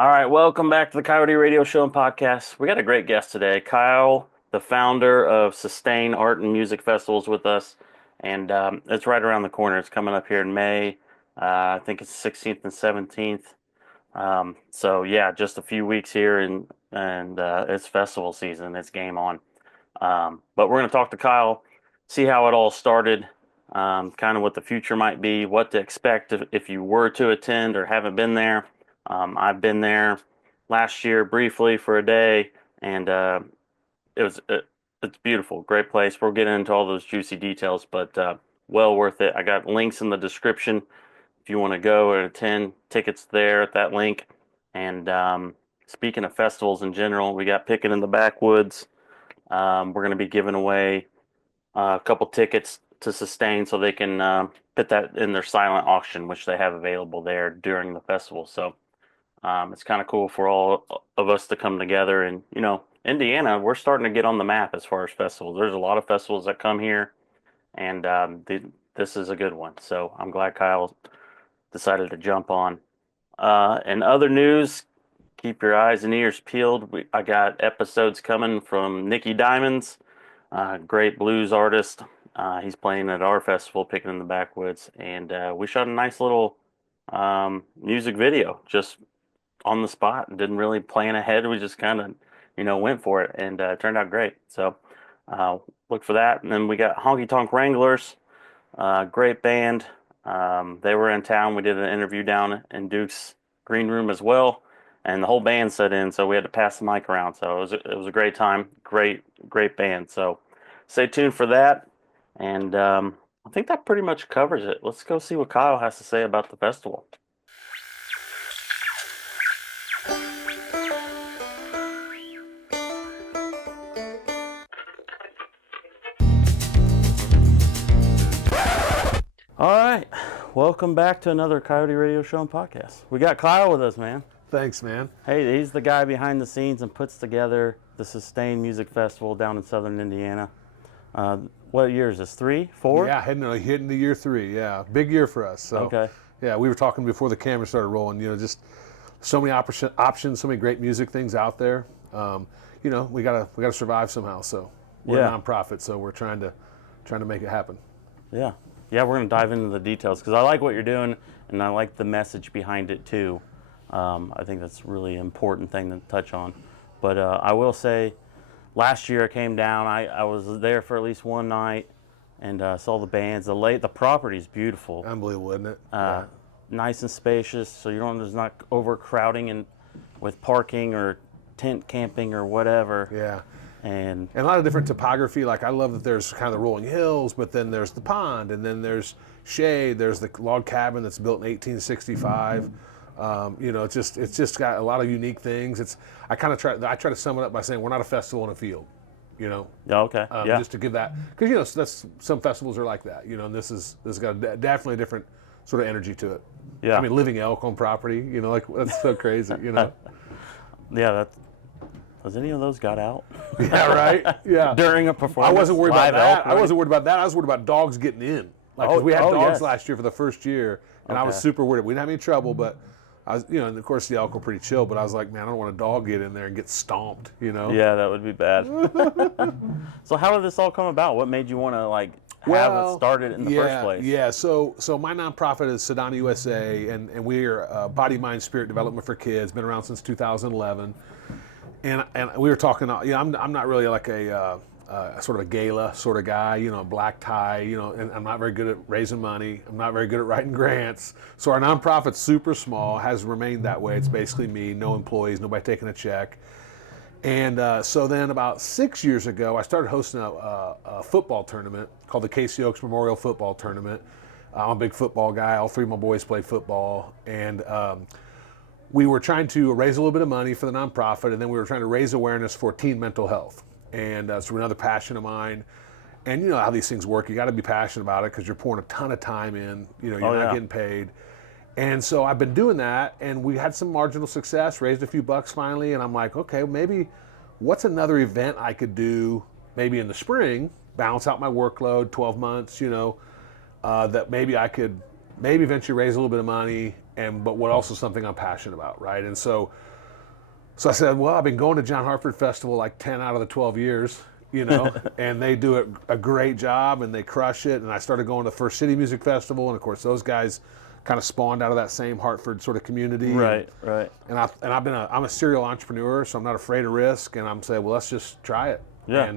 All right, welcome back to the Coyote Radio Show and Podcast. We got a great guest today, Kyle, the founder of Sustain Art and Music Festivals, with us, and it's right around the corner. It's coming up here in May. I think it's 16th and 17th. So yeah, just a few weeks here, and it's festival season. It's game on. But we're going to talk to Kyle, see how it all started, kind of what the future might be, what to expect if you were to attend or haven't been there. I've been there last year briefly for a day, and it was it's beautiful, great place. We'll get into all those juicy details, but well worth it. I got links in the description if you want to go and attend. Tickets there at that link. And speaking of festivals in general, we got Picking in the Backwoods. We're going to be giving away a couple tickets to Sustain so they can put that in their silent auction, which they have available there during the festival. So it's kind of cool for all of us to come together. And, Indiana, we're starting to get on the map as far as festivals. There's a lot of festivals that come here, and this is a good one. So I'm glad Kyle decided to jump on. In other news, keep your eyes and ears peeled. I got episodes coming from Nicky Diamonds, great blues artist. He's playing at our festival, Picking in the Backwoods, and we shot a nice little music video just on the spot and didn't really plan ahead. We just kind of, went for it, and it turned out great. So look for that. And then we got Honky Tonk Wranglers, great band. They were in town. We did an interview down in Duke's green room as well, and the whole band set in, so we had to pass the mic around. So it was a great time, great band. So stay tuned for that, and I think that pretty much covers it. Let's go see what Kyle has to say about the festival. All right, welcome back to another Coyote Radio Show and Podcast. We got Kyle with us, man. Thanks, man. Hey, he's the guy behind the scenes and puts together the Sustain Music Festival down in southern Indiana. What year is this? 3, 4? Yeah, hitting the year 3. Yeah, big year for us. So, Okay. Yeah, we were talking before the camera started rolling. Just so many options, so many great music things out there. We gotta survive somehow. So we're a nonprofit, so we're trying to make it happen. Yeah. Yeah, we're going to dive into the details because I like what you're doing and I like the message behind it too. I think that's a really important thing to touch on. But I will say, last year I came down. I was there for at least one night and saw the bands. The property's beautiful. Unbelievable, isn't it? Yeah. Nice and spacious, so there's not overcrowding and with parking or tent camping or whatever. Yeah. And a lot of different topography. Like, I love that there's kind of the rolling hills, but then there's the pond, and then there's shade. There's the log cabin that's built in 1865. It's just got a lot of unique things. I try to sum it up by saying we're not a festival in a field. Yeah, okay. Just to give that, because that's some festivals are like that. And this has got definitely a different sort of energy to it. Yeah. I mean, living elk on property. That's so crazy. Yeah, has any of those got out? Yeah, right. Yeah. During a performance. I wasn't worried about that. Right? I wasn't worried about that. I was worried about dogs getting in. We had dogs last year for the first year, and I was super worried. We didn't have any trouble, but I was, and of course the elk were pretty chill. But I was like, man, I don't want a dog get in there and get stomped. Yeah, that would be bad. So how did this all come about? What made you want to have it started in the first place? Yeah. So my nonprofit is Sedona USA, and we're Body, Mind, Spirit Development for Kids. Been around since 2011. And we were talking, I'm not really like a sort of a gala sort of guy, black tie, and I'm not very good at raising money. I'm not very good at writing grants. So our nonprofit's super small, has remained that way. It's basically me, no employees, nobody taking a check. And so then about 6 years ago, I started hosting a football tournament called the Kyle Ochs Memorial Football Tournament. I'm a big football guy. All 3 of my boys play football. And we were trying to raise a little bit of money for the nonprofit, and then we were trying to raise awareness for teen mental health. And so another passion of mine. And you know how these things work. You got to be passionate about it because you're pouring a ton of time in. You're not getting paid. And so I've been doing that, and we had some marginal success, raised a few bucks finally, and I'm like, okay, maybe what's another event I could do maybe in the spring, balance out my workload, 12 months, that maybe I could eventually raise a little bit of money but what also something I'm passionate about, right? And so I said, well, I've been going to John Hartford Festival like 10 out of the 12 years, and they do a great job and they crush it. And I started going to First City Music Festival, and of course those guys kind of spawned out of that same Hartford sort of community. Right, right. And I'm a serial entrepreneur, so I'm not afraid of risk. And I'm saying, well, let's just try it. Yeah.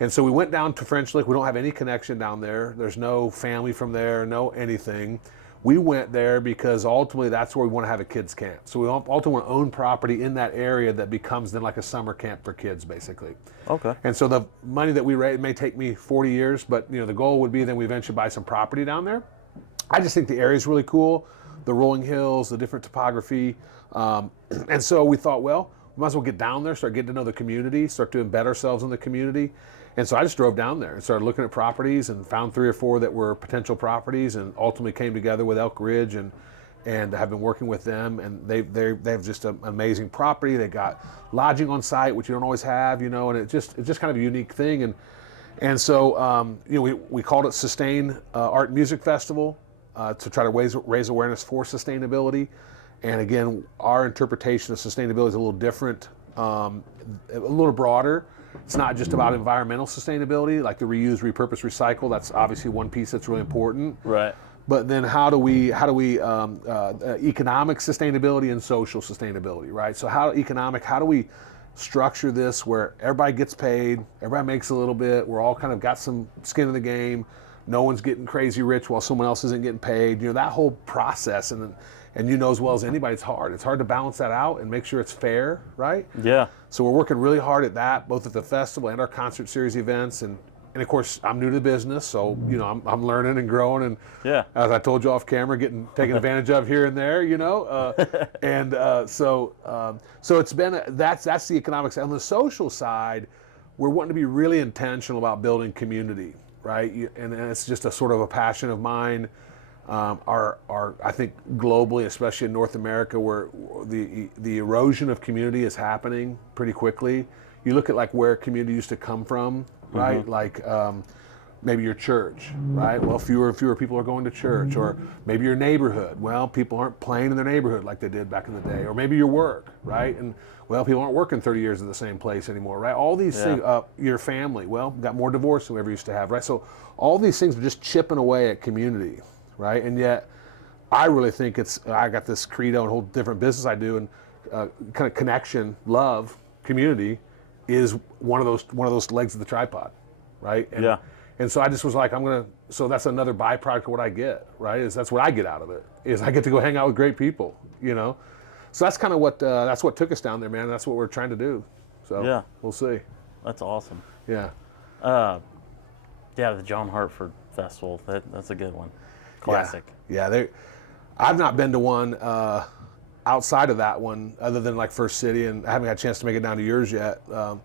And so we went down to French Lick. We don't have any connection down there. There's no family from there, no anything. We went there because ultimately that's where we want to have a kids camp. So we ultimately want to own property in that area that becomes then like a summer camp for kids, basically. Okay. And so the money that we raise, it may take me 40 years, but the goal would be then we eventually buy some property down there. I just think the area is really cool, the rolling hills, the different topography. And so we thought, well, we might as well get down there, start getting to know the community, start to embed ourselves in the community. And so I just drove down there and started looking at properties and found 3 or 4 that were potential properties, and ultimately came together with Elk Ridge and have been working with them. And they have just an amazing property. They got lodging on site, which you don't always have, and it's just kind of a unique thing. And so we called it Sustain Art and Music Festival to try to raise awareness for sustainability. And again, our interpretation of sustainability is a little different, a little broader. It's not just about environmental sustainability, like the reuse, repurpose, recycle. That's obviously one piece that's really important. Right. But then how do we economic sustainability and social sustainability, right? So how do we structure this where everybody gets paid, everybody makes a little bit, we're all kind of got some skin in the game, no one's getting crazy rich while someone else isn't getting paid. That whole process, and as well as anybody, it's hard. It's hard to balance that out and make sure it's fair, right? Yeah. So we're working really hard at that, both at the festival and our concert series events. And of course, I'm new to the businit's, so I'm learning and growing. And Yeah. as I told you off camera, getting taken advantage of here and there. So it's been that's the economics. On the social side, we're wanting to be really intentional about building community, right? And it's just a sort of a passion of mine. I think globally, especially in North America, where the erosion of community is happening pretty quickly. You look at like where community used to come from, right? Mm-hmm. Like maybe your church, right? Well, fewer and fewer people are going to church. Or maybe your neighborhood. Well, people aren't playing in their neighborhood like they did back in the day. Or maybe your work, right? And well, people aren't working 30 years at the same place anymore, right? All these things. Your family. Well, got more divorce than we ever used to have, right? So all these things are just chipping away at community. Right, and yet I really think I got this credo and whole different business I do, and kind of connection, love, community is one of those legs of the tripod, right? And so I just was like, so that's another byproduct of what I get, right? That's what I get out of it, is I get to go hang out with great people, So that's kind of what took us down there, man. And that's what we're trying to do. So we'll see. That's awesome. Yeah. The John Hartford Festival. That's a good one. Classic. Yeah. I've not been to one outside of that one, other than like First City, and I haven't had a chance to make it down to yours yet. But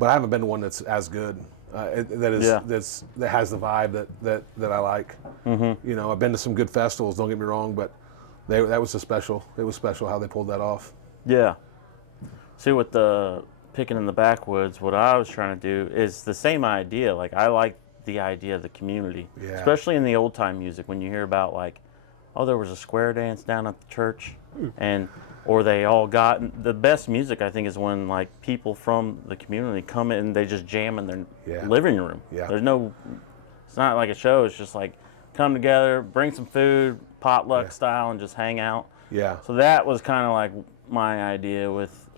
I haven't been to one that's as good. That has the vibe that I like. Mm-hmm. I've been to some good festivals. Don't get me wrong, but that was special. It was special how they pulled that off. Yeah. See, with the picking in the backwoods, what I was trying to do is the same idea. Like, I like the idea of the community, especially in the old time music, when you hear about like, oh, there was a square dance down at the church, or they all got the best music. I think is when like people from the community come in and they just jam in their living room. There's it's not like a show. It's just like come together, bring some food, potluck style, and just hang out. So that was kind of like my idea with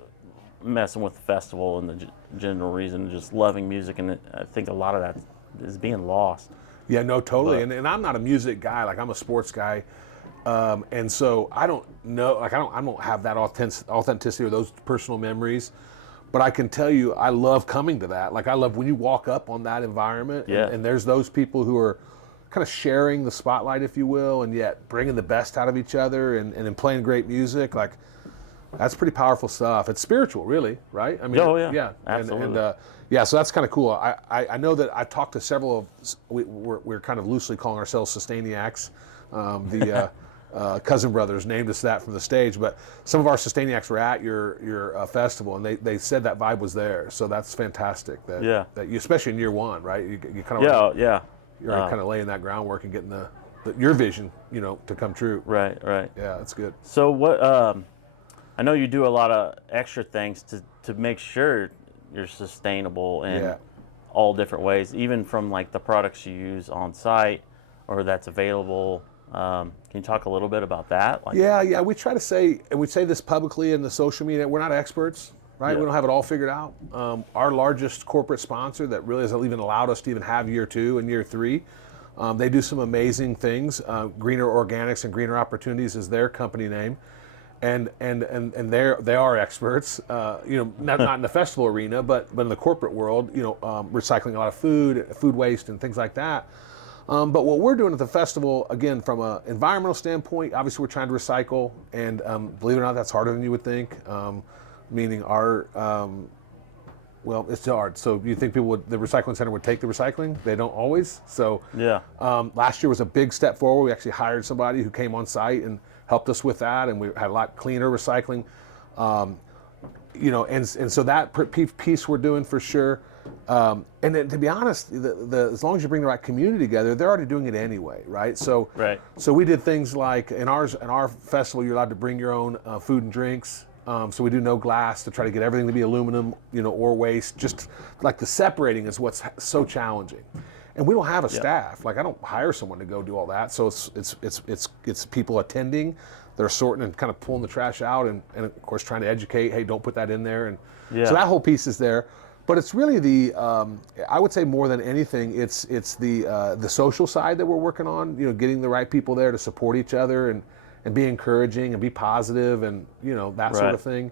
messing with the festival, and the general reason, just loving music, and I think a lot of that is being lost. Yeah, no, totally. And I'm not a music guy. Like, I'm a sports guy, and so I don't know. Like, I don't have that authenticity or those personal memories. But I can tell you, I love coming to that. Like, I love when you walk up on that environment, and there's those people who are kind of sharing the spotlight, if you will, and yet bringing the best out of each other, and playing great music. Like, that's pretty powerful stuff. It's spiritual, really, right? I mean, absolutely. So that's kind of cool. I know that I talked to several of, we're kind of loosely calling ourselves Sustainiacs. Cousin brothers named us that from the stage, but some of our Sustainiacs were at your festival, and they said that vibe was there. So that's fantastic. That you, especially in year one, right? You kind of you're kind of laying that groundwork and getting the your vision, to come true. Right, right. Yeah, that's good. So what? I know you do a lot of extra things to make sure you're sustainable in Yeah. all different ways, even from like the products you use on site or that's available. Can you talk a little bit about that? Like, Yeah. We try to say, and we say this publicly in the social media, we're not experts, right? Yeah. We don't have it all figured out. Our largest corporate sponsor that really has even allowed us to even have year 2 and year 3, they do some amazing things. Greener Organics and Greener Opportunities is their company name. And they are experts, not in the festival arena, but in the corporate world, recycling a lot of food waste and things like that. But what we're doing at the festival, again, from an environmental standpoint, obviously we're trying to recycle, and believe it or not, that's harder than you would think. Meaning well, it's hard. So you think the recycling center would take the recycling? They don't always. So yeah, last year was a big step forward. We actually hired somebody who came on site and helped us with that, and we had a lot cleaner recycling. And so that piece we're doing for sure. And then, to be honest, as long as you bring the right community together, they're already doing it anyway, right? So right. So we did things like in our festival, you're allowed to bring your own food and drinks. So we do no glass to try to get everything to be aluminum, or waste. Just like the separating is what's so challenging. And we don't have a staff. Like, I don't hire someone to go do all that. So it's people attending. They're sorting and kind of pulling the trash out, and of course trying to educate. Hey, don't put that in there. And so that whole piece is there. But it's really I would say more than anything, it's the social side that we're working on. Getting the right people there to support each other and be encouraging and be positive and that sort of thing.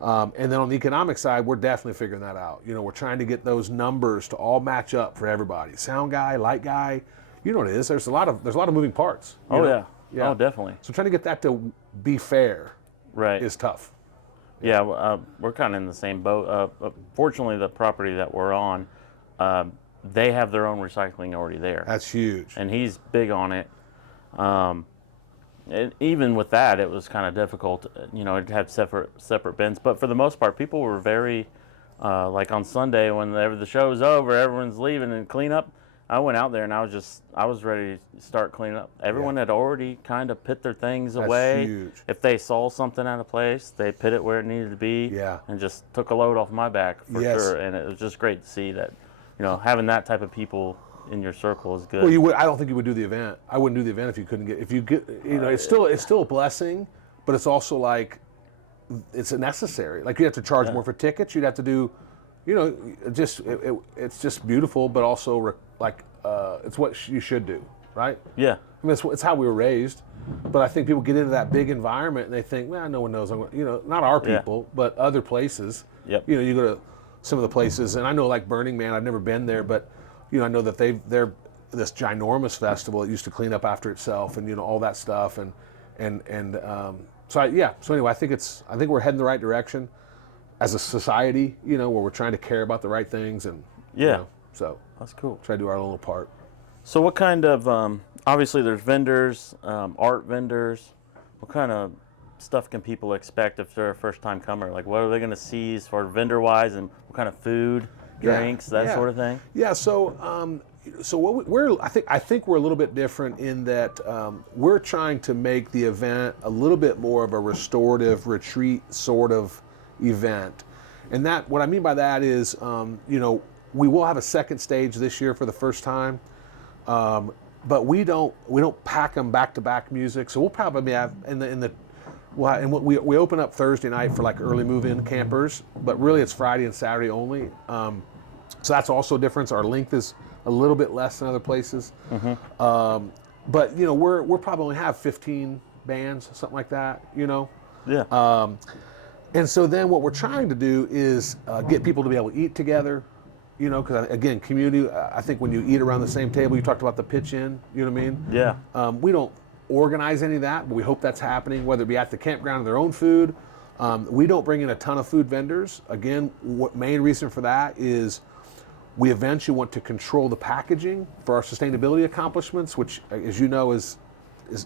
And then on the economic side, we're definitely figuring that out. We're trying to get those numbers to all match up for everybody. Sound guy, light guy, you know what it is. There's a lot of moving parts. Yeah. Oh, definitely. So trying to get that to be fair, is tough. Yeah, we're kind of in the same boat. Fortunately, the property that we're on, they have their own recycling already there. That's huge. And he's big on it. And even with that, it was kind of difficult. It had separate bins, but for the most part, people were very like on Sunday whenever the show was over, everyone's leaving and clean up. I went out there and I was ready to start cleaning up. Everyone had already kind of put their things away. That's huge. If they saw something out of place, they put it where it needed to be. Yeah. And just took a load off my back for sure. And it was just great to see that, having that type of people in your circle is good. Well, I don't think you would do the event. I wouldn't do the event if you get, it's still a blessing, but it's also like, it's necessary. Like, you have to charge more for tickets. You'd have to do, it's just beautiful, but also it's what you should do, right? Yeah. I mean, it's how we were raised, but I think people get into that big environment and they think, well, no one knows. Not our people, but other places. Yep. You go to some of the places, and I know, like Burning Man, I've never been there, but I know that they're this ginormous festival. It used to clean up after itself, and all that stuff, so anyway, I think we're heading the right direction as a society, where we're trying to care about the right things, and so that's cool. Try to do our little part. So what kind of obviously there's vendors, art vendors. What kind of stuff can people expect if they're a first-time comer? Like, what are they going to see as far as vendor-wise, and what kind of food, drinks, that sort of thing? Yeah. So what I think we're a little bit different in that we're trying to make the event a little bit more of a restorative retreat sort of event, and that what I mean by that is we will have a second stage this year for the first time, but we don't pack them back to back music. So we'll probably have we open up Thursday night for like early move-in campers, but really it's Friday and Saturday only. So that's also a difference. Our length is a little bit less than other places. Mm-hmm. But we're probably only have 15 bands, something like that. Yeah. And so then what we're trying to do is get people to be able to eat together. Because again, community. I think when you eat around the same table, you talked about the pitch in. You know what I mean? Yeah. We don't organize any of that, but we hope that's happening, whether it be at the campground or their own food. We don't bring in a ton of food vendors. Again, main reason for that is we eventually want to control the packaging for our sustainability accomplishments, which, as you know, is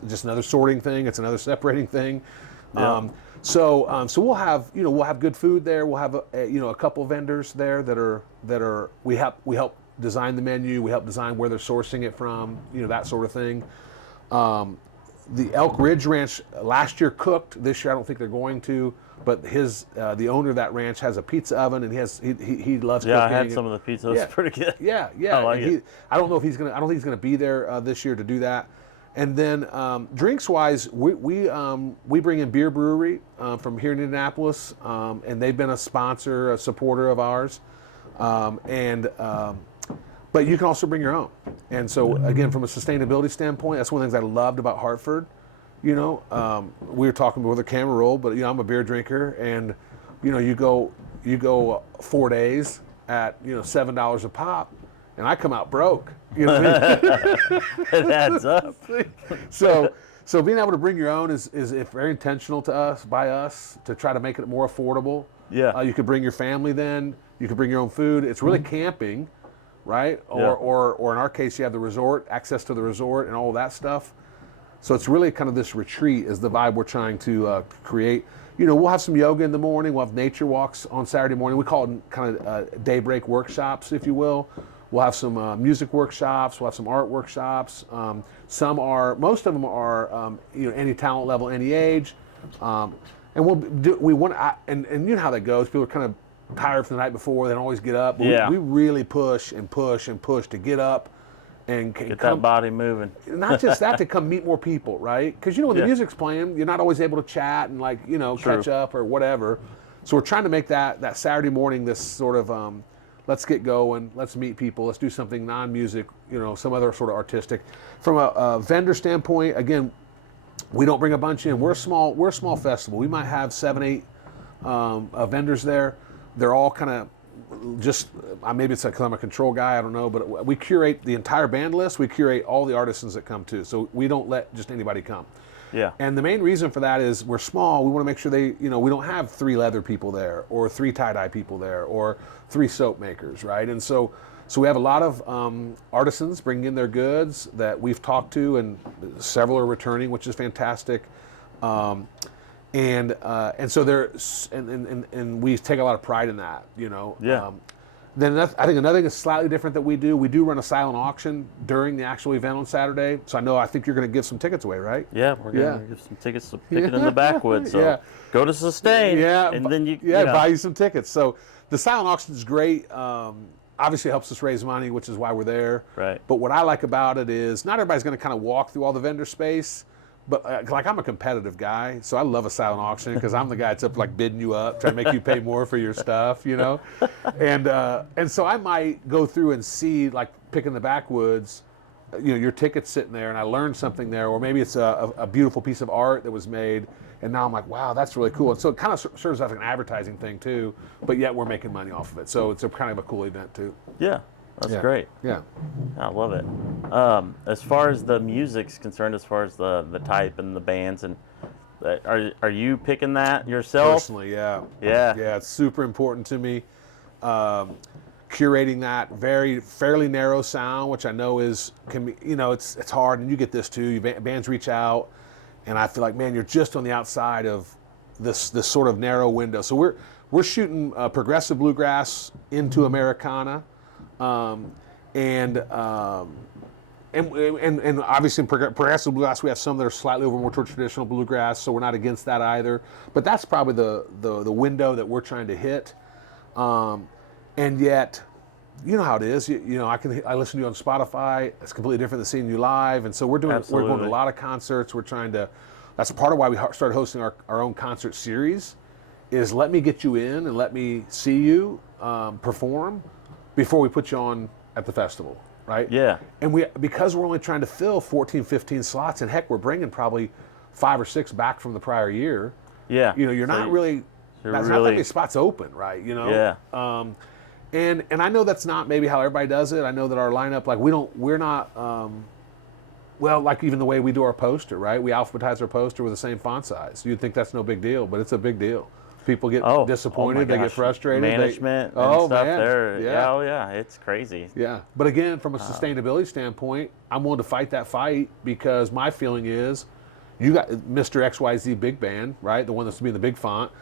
just another sorting thing. It's another separating thing. Yeah. So we'll have good food there. We'll have a couple vendors there that are we help design the menu. We help design where they're sourcing it from. That sort of thing. The Elk Ridge Ranch last year cooked. This year I don't think they're going to. But the owner of that ranch has a pizza oven, and he loves Yeah, I cooking. had some of the pizza. It was Yeah, pretty good. yeah, I yeah. like it. I don't know if he's gonna. I don't think he's gonna be there this year to do that. And then drinks wise, we bring in Beer Brewery from here in Indianapolis, and they've been a sponsor, a supporter of ours. But you can also bring your own. And so again, from a sustainability standpoint, that's one of the things I loved about Hartford. We were talking before the camera rolled, but I'm a beer drinker, and you go 4 days at $7 a pop, and I come out broke. You know what I mean? It adds up. So being able to bring your own is very intentional by us to try to make it more affordable. Yeah. You could bring your family then. You could bring your own food. It's really camping, right? Yeah. Or in our case, you have the resort, access to the resort, and all of that stuff. So it's really kind of this retreat is the vibe we're trying to create. We'll have some yoga in the morning. We'll have nature walks on Saturday morning. We call it kind of daybreak workshops, if you will. We'll have some music workshops. We'll have some art workshops. Most of them are, any talent level, any age. And and you know how that goes. People are kind of tired from the night before. They don't always get up. But Yeah. we really push and push and push to get up and Get that body moving. not just that, to come meet more people, right? Because when the Yeah. music's playing, you're not always able to chat and catch up or whatever. So we're trying to make that Saturday morning this sort of let's get going, let's meet people, let's do something non-music, some other sort of artistic. From a vendor standpoint, again, we don't bring a bunch in. We're a small festival. We might have 7, 8 vendors there. They're all kind of just maybe it's because I'm a control guy, I don't know, but we curate the entire band list. We curate all the artisans that come too, so we don't let just anybody come. Yeah. And the main reason for that is we're small. We want to make sure we don't have 3 leather people there, or 3 tie-dye people there, or 3 soap makers, right? And so we have a lot of artisans bringing in their goods that we've talked to, and several are returning, which is fantastic. And so and we take a lot of pride in that, Yeah. Then I think another thing is slightly different that we do. We do run a silent auction during the actual event on Saturday. So I think you're going to give some tickets away, right? Yeah, we're going Yeah. to give some tickets to pick it in the backwoods. So Yeah. go to Sustain, Yeah, and then buy you some tickets. So the silent auction is great. Obviously, it helps us raise money, which is why we're there. Right. But what I like about it is not everybody's going to kind of walk through all the vendor space. But I'm a competitive guy, so I love a silent auction because I'm the guy that's up like bidding you up, trying to make you pay more for your stuff, And so I might go through and see, like picking the backwoods, your ticket's sitting there, and I learned something there, or maybe it's a beautiful piece of art that was made, and now I'm like, wow, that's really cool. And so it kind of serves as an advertising thing too, but yet we're making money off of it. So it's a kind of a cool event too. Yeah, that's great. Yeah. I love it. As far as the music's concerned, as far as the type and the bands, and are you picking that yourself? Personally, yeah. Yeah. Yeah, it's super important to me. Curating that fairly narrow sound, which I know can be, it's hard, and you get this too. Bands reach out, and I feel like, man, you're just on the outside of this sort of narrow window. So we're shooting progressive bluegrass into Americana, and obviously in progressive bluegrass we have some that are slightly over more towards traditional bluegrass, so we're not against that either. But that's probably the window that we're trying to hit. And yet, you know how it is. I listen to you on Spotify. It's completely different than seeing you live. And so we're going to a lot of concerts. We're trying to. That's part of why we started hosting our own concert series. Is let me get you in and let me see you perform before we put you on at the festival, right? Yeah. And because we're only trying to fill 14, 15 slots, and heck, we're bringing probably 5 or 6 back from the prior year. Yeah. You're not really. That's not that many spots open, right? Yeah. And I know that's not maybe how everybody does it. I know that our lineup, like we're not, like even the way we do our poster, right? We alphabetize our poster with the same font size. You'd think that's no big deal, but it's a big deal. People get disappointed, they get frustrated. Management and stuff man. there. Yeah. Oh yeah, it's crazy. Yeah, but again, from a sustainability standpoint, I'm willing to fight that fight because my feeling is, you got Mr. XYZ Big Band, right? The one that's being the big font.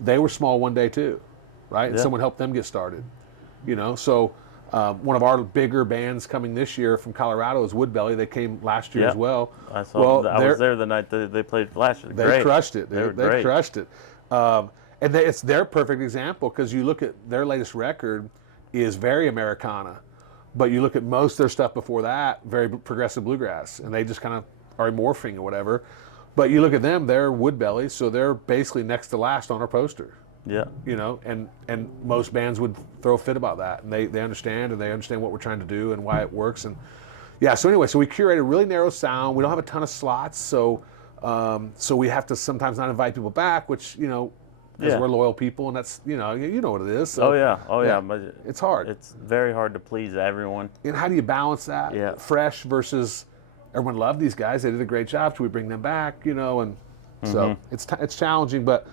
They were small one day too, right? And Yeah. someone helped them get started, So One of our bigger bands coming this year from Colorado is Woodbelly. They came last year Yeah. as well. I saw. Well, I was there the night they played last year. they Great. crushed it, They were dude. They great. crushed it. And it's their perfect example because you look at their latest record is very Americana, but you look at most of their stuff before that, very progressive bluegrass, and they just kind of are morphing or whatever. But you look at them, they're Woodbelly, so they're basically next to last on our poster. Yeah. You know, and most bands would throw a fit about that, and they understand, and they understand what we're trying to do and why it works. And yeah, so anyway, so we curate a really narrow sound. We don't have a ton of slots, so we have to sometimes not invite people back, which, you know, because we're loyal people, and that's, you know what it is. So, Oh yeah, but it's hard. It's very hard to please everyone. And how do you balance that? Yeah. Fresh versus everyone loved these guys. They did a great job. Should we bring them back? You know, and so it's challenging, but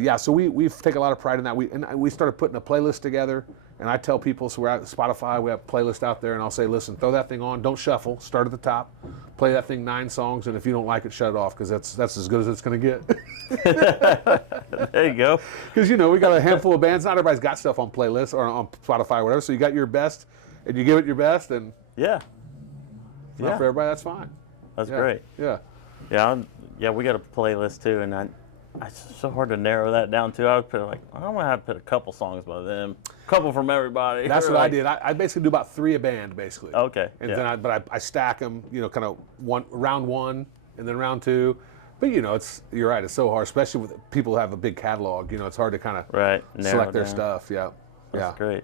yeah. So we take a lot of pride in that. We started putting a playlist together, and I tell people, so we're at Spotify, we have a playlist out there, and I'll say, listen, throw that thing on, don't shuffle, start at the top, play that thing 9 songs, and if you don't like it, shut it off, because that's as good as it's going to get. There you go. Because, you know, we got a handful of bands. Not everybody's got stuff on playlists or on Spotify or whatever, so you got your best, and you give it your best, and yeah. It's not for everybody, that's fine. That's great. Yeah. Yeah, we got a playlist too, and it's so hard to narrow that down too. I would put I'm gonna have to put a couple songs by them, a couple from everybody. That's what I did. I basically do about 3 a band, basically. Okay. And then I stack them, you know, kind of round 1 and then round 2. But you know, you're right. It's so hard, especially with people who have a big catalog. You know, it's hard to kind of select their stuff. Yeah. That's great.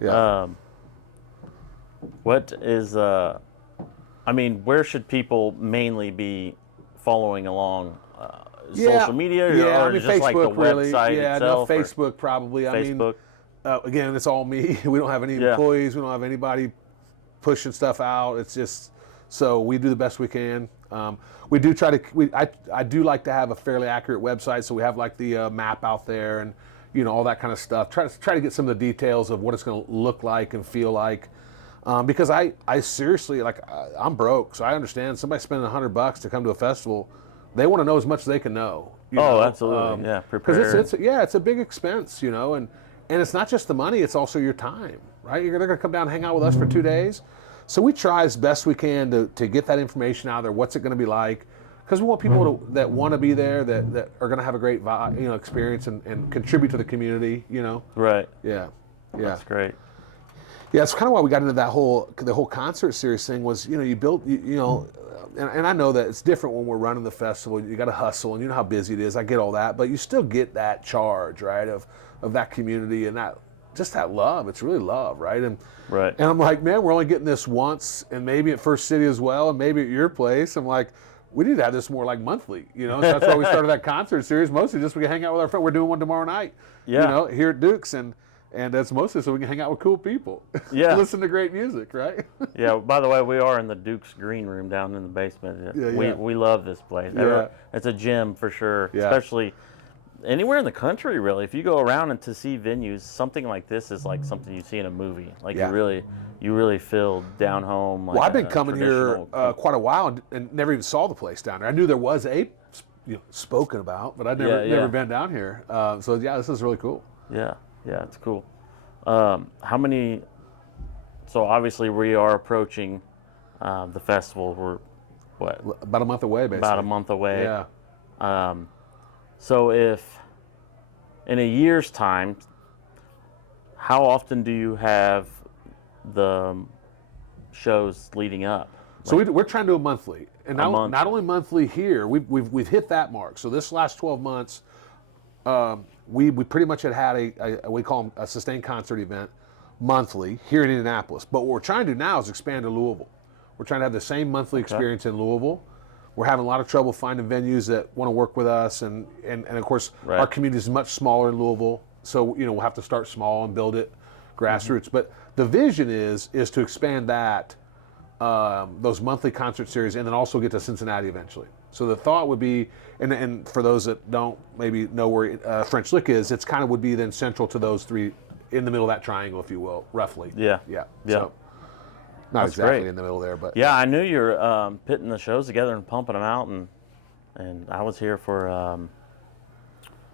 Yeah. What is I mean, where should people mainly be following along? Social media, or just Facebook, like the website itself? No, Facebook probably. Facebook. I mean, again, it's all me. We don't have any employees. We don't have anybody pushing stuff out. It's just, so we do the best we can. We do try to. I do like to have a fairly accurate website, so we have like the map out there and, you know, all that kind of stuff. Try to get some of the details of what it's going to look like and feel like. Because I seriously, like, I'm broke, so I understand somebody spending $100 to come to a festival. They want to know as much as they can know. You know? Absolutely. Prepare. Because it's a big expense, you know, and it's not just the money; it's also your time, right? You're going to come down and hang out with us for 2 days, so we try as best we can to get that information out there. What's it going to be like? Because we want people that want to be there, that are going to have a great experience and contribute to the community, you know. Right. Yeah. That's great. Yeah, it's kind of why we got into the whole concert series thing. Was, you know, you build, you know, and I know that it's different when we're running the festival. You got to hustle, and you know how busy it is. I get all that, but you still get that charge, right, of that community and that love. It's really love, right? And I'm like, man, we're only getting this once, and maybe at First City as well, and maybe at your place. I'm like, we need to have this more like monthly, you know. So that's why we started that concert series. Mostly just we can hang out with our friends. We're doing one tomorrow night, you know, here at Duke's, and that's mostly so we can hang out with cool people. Yeah. Listen to great music, right? Yeah, by the way, we are in the Duke's green room down in the basement. Yeah. We love this place. Yeah. It's a gem for sure, Yeah. especially anywhere in the country, really. If you go around and to see venues, something like this is like something you see in a movie. Like you really feel down home. Like, well, I've been coming here quite a while and never even saw the place down there. I knew there was spoken about, but I'd never been down here. So yeah, this is really cool. Yeah, it's cool. How many? So obviously we are approaching the festival. We're about a month away, basically. About a month away. Yeah. So if in a year's time, how often do you have the shows leading up? So we're trying to do a monthly, and not only monthly here. We've hit that mark. So this last 12 months. We pretty much had a we call them a sustained concert event monthly here in Indianapolis. But what we're trying to do now is expand to Louisville. We're trying to have the same monthly experience in Louisville. We're having a lot of trouble finding venues that want to work with us, and of course our community is much smaller in Louisville, so you know we'll have to start small and build it grassroots. But the vision is to expand that those monthly concert series, and then also get to Cincinnati eventually. So the thought would be, and for those that don't maybe know where French Lick is, it's kind of would be then central to those 3, in the middle of that triangle, if you will, roughly. Yeah. So not That's exactly great. in the middle there, but yeah, I knew you were putting the shows together and pumping them out, and I was here for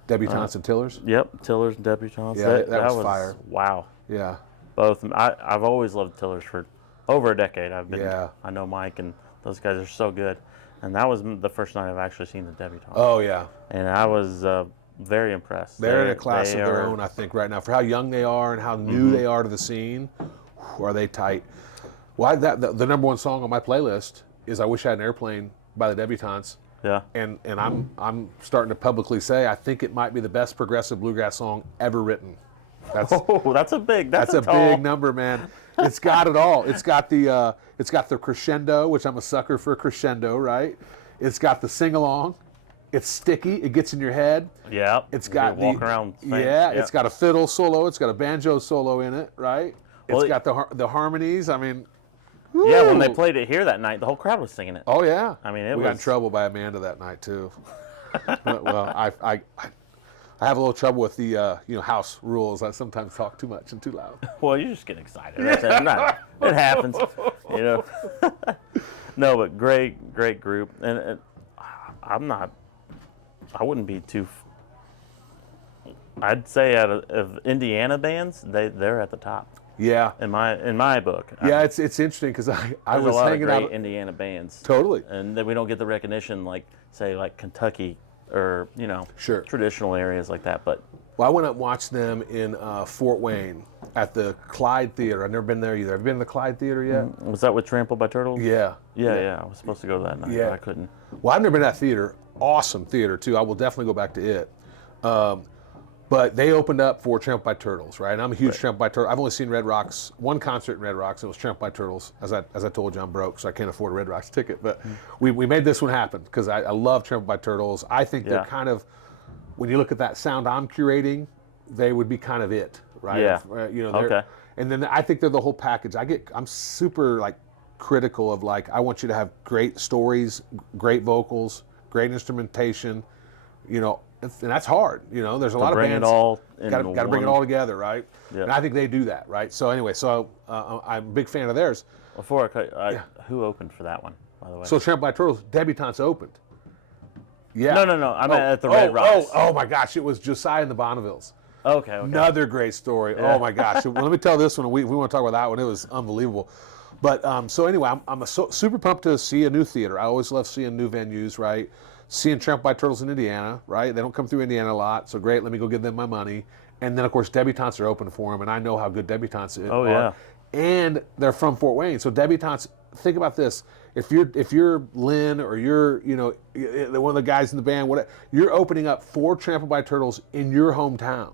debutantes and Tillers. Yep, Tillers and debutantes. Yeah, that was fire. Wow. Yeah. both. I've always loved Tillers for over a decade. Yeah. I know Mike and those guys are so good, and that was the first night I've actually seen the Debutantes. Oh yeah. And I was very impressed. They're in a class They of their are, own, I think, right now. For how young they are and how new they are to the scene, are they tight? Well, the number one song on my playlist is "I Wish I Had an Airplane" by the Debutantes. Yeah. And I'm starting to publicly say I think it might be the best progressive bluegrass song ever written. That's That's a big number, man. It's got it all. It's got the crescendo, which I'm a sucker for crescendo, right? It's got the sing along. It's sticky. It gets in your head. Yeah. It's got walk around. Yeah. It's got a fiddle solo. It's got a banjo solo in it, right? Well, It's got the harmonies. I mean, yeah. When they woo! played it here that night, the whole crowd was singing it. Oh yeah. I mean, we got in trouble by Amanda that night too. Well, I have a little trouble with the house rules. I sometimes talk too much and too loud. Well, you just get excited. That's it. It happens, you know. No, but great group, and I wouldn't be too. I'd say out of Indiana bands, they're at the top Yeah. in my book. Yeah, it's interesting because I There's was a lot hanging of great out. Indiana bands, Totally. and that we don't get the recognition like say like Kentucky or Sure. traditional areas like that. But Well, I went up and watched them in Fort Wayne at the Clyde Theater. I've never been there either. Have you been to the Clyde Theater yet? was that with Trampled by Turtles? Yeah. Yeah. I was supposed to go that night, Yeah. but I couldn't. Well, I've never been to that theater. Awesome theater too. I will definitely go back to it. But they opened up for Trampled by Turtles, right? And I'm a huge Trampled by Turtles. I've only seen Red Rocks, one concert in Red Rocks. It was Trampled by Turtles. As I told you, I'm broke, so I can't afford a Red Rocks ticket. But we made this one happen because I love Trampled by Turtles. I think they're kind of, when you look at that sound I'm curating, they would be kind of it, right? Yeah. Okay. And then I think they're the whole package. I'm super like critical of like, I want you to have great stories, great vocals, great instrumentation, and that's hard. There's a lot of bring bands. it all Got to bring it all together, right? Yep. And I think they do that, right? So anyway, I'm a big fan of theirs. Before who opened for that one, by the way? So Trampled by Turtles, Debutantes opened. Yeah. No. I meant at the Red Rocks. Oh my gosh, it was Josiah and the Bonnevilles. Okay. Another great story. Yeah. Oh my gosh. Well, let me tell this one. We want to talk about that one. It was unbelievable. But so anyway, I'm super pumped to see a new theater. I always love seeing new venues, right? Seeing Trampled by Turtles in Indiana, right? They don't come through Indiana a lot, so great. Let me go give them my money. And then of course Debutantes are open for them, and I know how good Debutantes are. Oh yeah. And they're from Fort Wayne, so Debutantes. Think about this: if you're Lynn or you're one of the guys in the band, whatever, you're opening up for Trampled by Turtles in your hometown.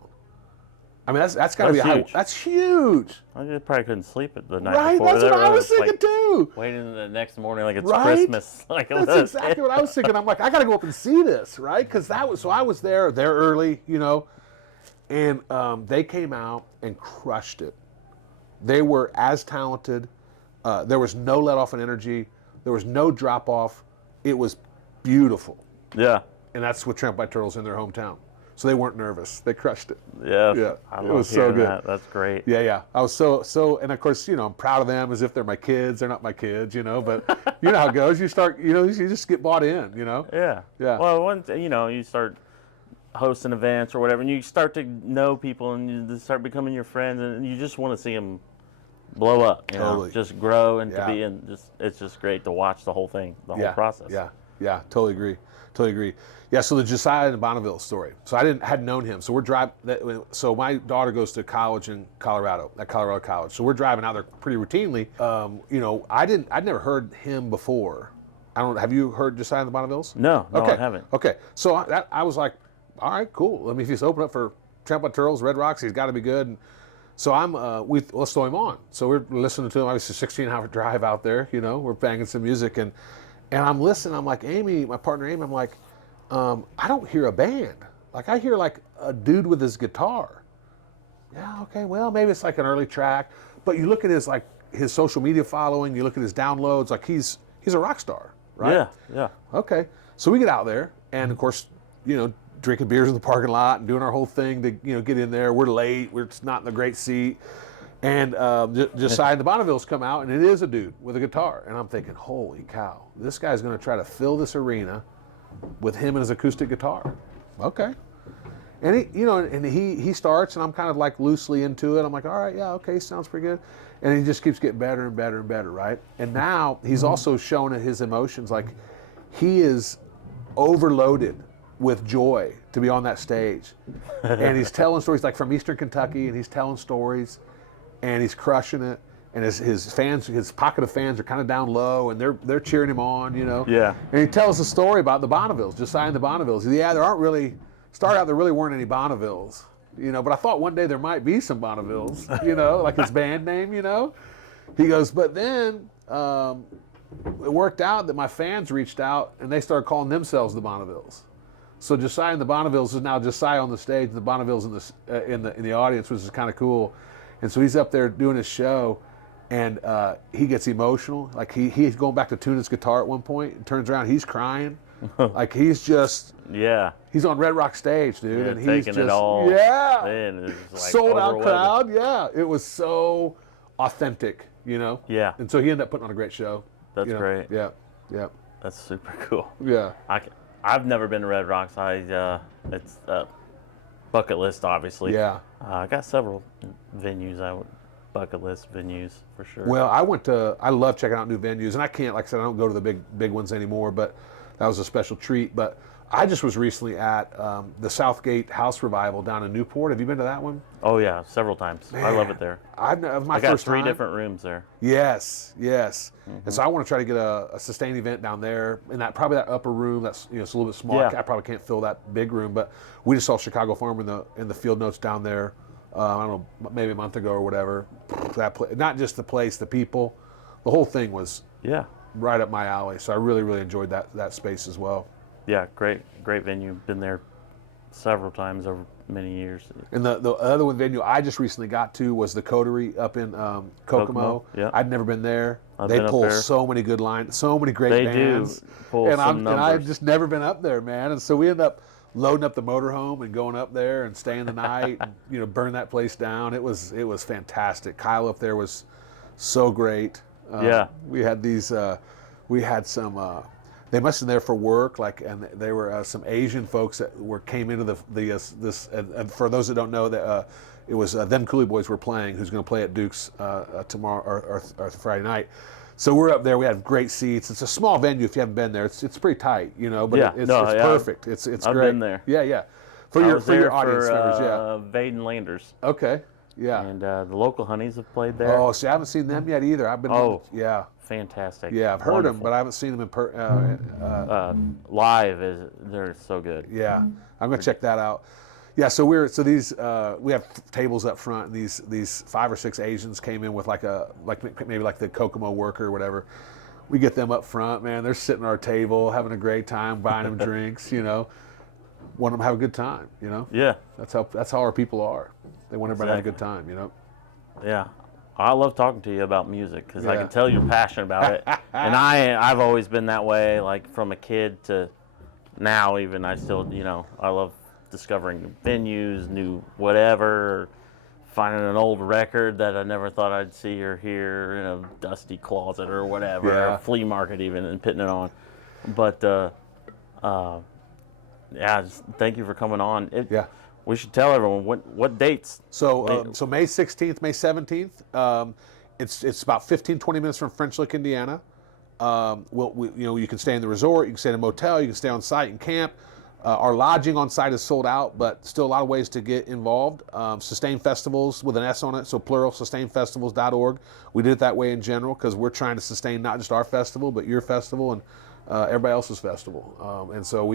I mean, that's got to be huge. That's huge. I just probably couldn't sleep the night Right, before. that's what I was thinking like, too. Waiting the next morning like it's Right? Christmas. Like That's exactly what I was thinking. I'm like, I got to go up and see this, right? Because I was there early, and they came out and crushed it. They were as talented. There was no let off in energy. There was no drop off. It was beautiful. Yeah. And that's with Trampled by Turtles in their hometown. So they weren't nervous. They crushed it. Yeah. Yeah. I It love was so hearing good. that. That's great. Yeah. I was so, and of course, I'm proud of them as if they're my kids. They're not my kids, but you know how it goes. You start, you just get bought in, Yeah. Yeah. Well, once you start hosting events or whatever, and you start to know people, and you just start becoming your friends, and you just want to see them blow up, Totally. just grow and Yeah. to be in. It's just great to watch the whole thing, the whole process. Yeah. Totally agree. Yeah. So the Josiah and Bonneville story. So I hadn't known him. So we're driving. So my daughter goes to college in Colorado, at Colorado College. So we're driving out there pretty routinely. I'd never heard him before. Have you heard Josiah and the Bonnevilles? No, Okay. I haven't. Okay. So I was like, all right, cool. I mean, if he's open up for Trampled by Turtles, Red Rocks, he's got to be good. And so let's throw him on. So we're listening to him. Obviously, 16-hour drive out there. We're banging some music, and I'm listening. I'm like, Amy, my partner Amy. I'm like, I don't hear a band. Like I hear like a dude with his guitar. Yeah. Okay. Well, maybe it's like an early track. But you look at his social media following. You look at his downloads. Like he's a rock star, right? Yeah. Okay. So we get out there, and of course, drinking beers in the parking lot and doing our whole thing to get in there. We're late. We're just not in the great seat. And Josiah and the Bonnevilles come out, and it is a dude with a guitar. And I'm thinking, holy cow, this guy's going to try to fill this arena with him and his acoustic guitar. Okay. And he starts, and I'm kind of like loosely into it. I'm like, all right, yeah, okay, sounds pretty good. And he just keeps getting better and better and better, right? And now he's also shown his emotions, like he is overloaded with joy to be on that stage. And he's telling stories like from Eastern Kentucky, and he's telling stories, and he's crushing it. And his fans, his pocket of fans are kind of down low, and they're cheering him on, Yeah. And he tells a story about the Bonnevilles, Josiah and the Bonnevilles. Yeah, started out there really weren't any Bonnevilles, but I thought one day there might be some Bonnevilles, like his band name, He goes, but then it worked out that my fans reached out and they started calling themselves the Bonnevilles. So Josiah and the Bonnevilles is now Josiah on the stage and the Bonnevilles in the audience, which is kind of cool. And so he's up there doing his show, and he gets emotional. Like he's going back to tune his guitar at one point and turns around, he's crying. Like he's just he's on Red Rock stage, dude, and he's taking just it all in. It's like Sold out crowd. Yeah, it was so authentic, Yeah. And so he ended up putting on a great show. That's great. Yeah. That's super cool. Yeah. I've never been to Red Rocks. It's bucket list, obviously. Yeah. I got several venues. Bucket list venues for sure. Well, I love checking out new venues, and I can't, like I said, I don't go to the big ones anymore, but that was a special treat. But I just was recently at the Southgate House Revival down in Newport. Have you been to that one? Oh yeah, several times. Man, I love it there. I got three different rooms there. Yes. And so I want to try to get a sustained event down there in probably that upper room. That's it's a little bit small. Yeah. I probably can't fill that big room, but we just saw Chicago Farm in the field notes down there. I don't know, maybe a month ago or whatever. Not just the place, the people, the whole thing was right up my alley. So I really, really enjoyed that space as well. Yeah, great venue. Been there several times over many years. And the other one venue I just recently got to was the Coterie up in Kokomo. Yeah. I'd never been there. I've they been pull up there. so many good lines, so many great They bands. do pull and some numbers. I've just never been up there, man. And so we end up loading up the motorhome and going up there and staying the night and burn that place down. It was fantastic. Kyle up there was so great. We had some they must have been there for work, and they were some Asian folks that came into this. And for those that don't know, that it was them Cooley Boys were playing, who's going to play at Duke's tomorrow or Friday night. So we're up there. We have great seats. It's a small venue. If you haven't been there, it's pretty tight, but it's perfect. It's I've great. been there. Yeah. For your audience members, Vaden Landers. Okay. Yeah. And the local Honeys have played there. Oh, see, I haven't seen them yet either. I've been. Yeah. Fantastic. Yeah, I've heard them, but I haven't seen them live. They're so good. Yeah, I'm gonna check that out. Yeah, so we have tables up front, and these 5 or 6 Asians came in with maybe like the Kokomo worker or whatever. We get them up front, man. They're sitting at our table, having a great time, buying them drinks. Want them to have a good time. Yeah. That's how our people are. They want everybody to have a good time. Yeah. I love talking to you about music because I can tell you're passionate about it, and I've always been that way. Like from a kid to now, even I still, I love discovering new venues, new whatever, finding an old record that I never thought I'd see or hear in a dusty closet or whatever, or a flea market even, and putting it on. But just thank you for coming on. We should tell everyone what dates. So May 16th, May 17th. It's about 15-20 minutes from French Lick, Indiana. You can stay in the resort, you can stay in a motel, you can stay on site and camp. Our lodging on site is sold out, but still a lot of ways to get involved. Sustain Festivals with an S on it, so plural, sustainfestivals.org. We did it that way in general because we're trying to sustain not just our festival, but your festival and everybody else's festival. And so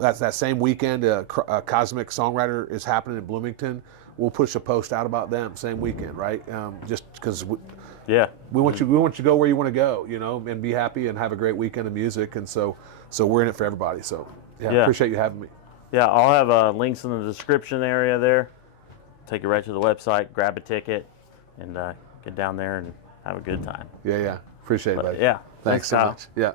that's that same weekend. Cosmic Songwriter is happening in Bloomington. We'll push a post out about them same weekend, right? Just because we want you to go where you want to go, and be happy and have a great weekend of music. And so we're in it for everybody. So appreciate you having me. Yeah, I'll have links in the description area there. Take you right to the website, grab a ticket, and get down there and have a good time. Yeah. Appreciate it, buddy. Yeah. Thanks so much. Yeah.